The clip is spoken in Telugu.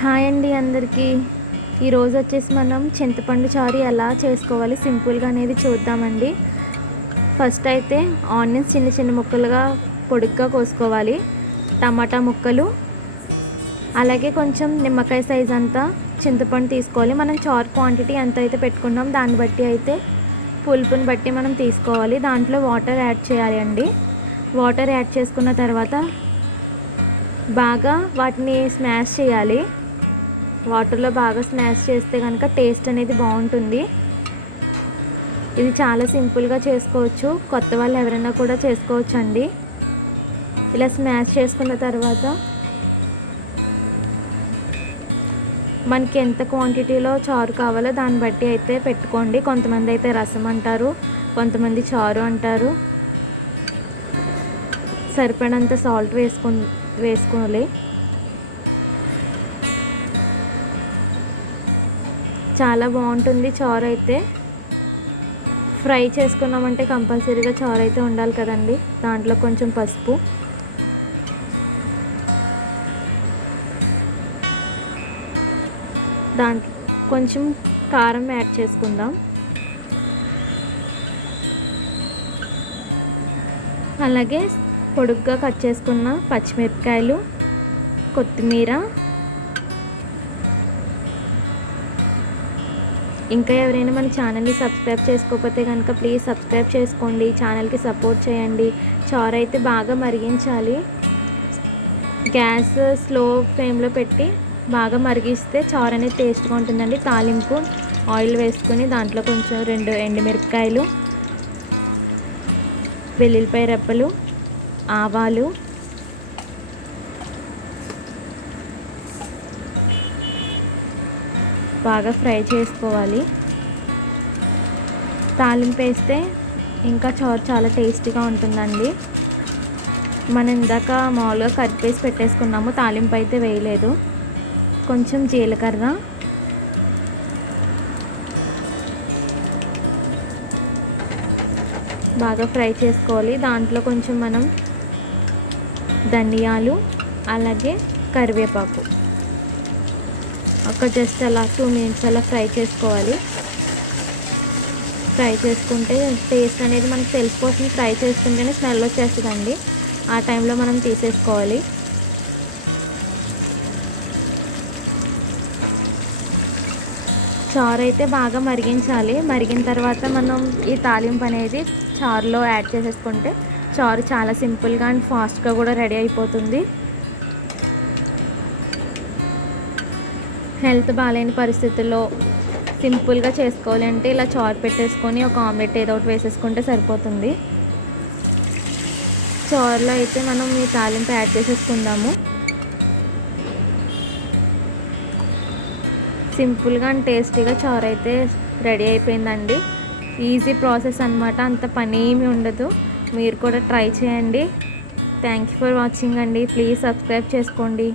హాయ్ అండి అందరికీ. ఈరోజు వచ్చేసి మనం చింతపండు చారు ఎలా చేసుకోవాలి సింపుల్గా అనేది చూద్దామండి. ఫస్ట్ అయితే ఆనియన్స్ చిన్న చిన్న ముక్కలుగా పొడుగ్గా కోసుకోవాలి. టమాటా ముక్కలు, అలాగే కొంచెం నిమ్మకాయ సైజ్ అంతా చింతపండు తీసుకోవాలి. మనం చారు క్వాంటిటీ ఎంత అయితే పెట్టుకున్నాం దాన్ని బట్టి అయితే పులుపుని బట్టి మనం తీసుకోవాలి. దాంట్లో వాటర్ యాడ్ చేయాలి అండి. వాటర్ యాడ్ చేసుకున్న తర్వాత బాగా వాటిని స్మాష్ చేయాలి. వాటర్లో బాగా స్మాష్ చేస్తే కనుక టేస్ట్ అనేది బాగుంటుంది. ఇది చాలా సింపుల్గా చేసుకోవచ్చు, కొత్త వాళ్ళు ఎవరైనా కూడా చేసుకోవచ్చు అండి. ఇలా స్మాష్ చేసుకున్న తర్వాత మనకి ఎంత క్వాంటిటీలో చారు కావాలో దాన్ని బట్టి అయితే పెట్టుకోండి. కొంతమంది అయితే రసం అంటారు, కొంతమంది చారు అంటారు. సరిపడంత సాల్ట్ వేసుకోవాలి. చాలా బాగుంటుంది చారు అయితే. ఫ్రై చేసుకున్నామంటే కంపల్సరీగా చారు అయితే ఉండాలి కదండి. దాంట్లో కొంచెం పసుపు, దాంట్లో కొంచెం కారం యాడ్ చేసుకుందాం. అలాగే పొడుగ్గా కట్ చేసుకున్న పచ్చిమిరపకాయలు, కొత్తిమీర. ఇంకా ఎవరైనా మన ఛానల్ని సబ్స్క్రైబ్ చేసుకోకపోతే కనుక ప్లీజ్ సబ్స్క్రైబ్ చేసుకోండి, ఛానల్కి సపోర్ట్ చేయండి. చారు అయితే బాగా మరిగించాలి. గ్యాస్ స్లో ఫ్లేమ్లో పెట్టి బాగా మరిగిస్తే చారు అనేది టేస్ట్గా ఉంటుందండి. తాలింపు ఆయిల్ వేసుకొని దాంట్లో కొంచెం 2 ఎండుమిరపకాయలు, వెల్లుల్లిపాయ రెప్పలు, ఆవాలు, బాగా ఫ్రై చేసుకోవాలి. తాలింపు వేస్తే ఇంకా చారు చాలా టేస్టీగా ఉంటుందండి. మనం ఇందాక మామూలుగా కరిపేసి పెట్టేసుకున్నాము, తాలింపు అయితే వేయలేదు. కొంచెం జీలకర్ర, బాగా ఫ్రై చేసుకోవాలి. దాంట్లో కొంచెం మనం ధనియాలు, అలాగే కరివేపాకు ఒక జస్ట్ అలా 2 మినిట్స్ అలా ఫ్రై చేసుకోవాలి. ఫ్రై చేసుకుంటే టేస్ట్ అనేది మనకు తెలిసిపోతుంది. ఫ్రై చేసుకుంటేనే స్మెల్ వచ్చేస్తుందండి. ఆ టైంలో మనం తీసేసుకోవాలి. చారు అయితే బాగా మరిగించాలి. మరిగిన తర్వాత మనం ఈ తాలింపు అనేది చారులో యాడ్ చేసేసుకుంటే చారు చాలా సింపుల్గా అండ్ ఫాస్ట్గా కూడా రెడీ అయిపోతుంది. హెల్త్ బాగాలేని పరిస్థితుల్లో సింపుల్గా చేసుకోవాలి అంటే ఇలా చారు పెట్టేసుకొని ఒక ఆమ్లెట్ ఏదో ఒకటి వేసేసుకుంటే సరిపోతుంది. చారులో అయితే మనం ఈ తాలింపు యాడ్ చేసేసుకుందాము. సింపుల్గా అండ్ టేస్టీగా చారు అయితే రెడీ అయిపోయిందండి. ఈజీ ప్రాసెస్ అన్నమాట, అంత పని ఏమి ఉండదు. మీరు కూడా ట్రై చేయండి. థ్యాంక్ యూ ఫర్ వాచింగ్ అండి. ప్లీజ్ సబ్స్క్రైబ్ చేసుకోండి.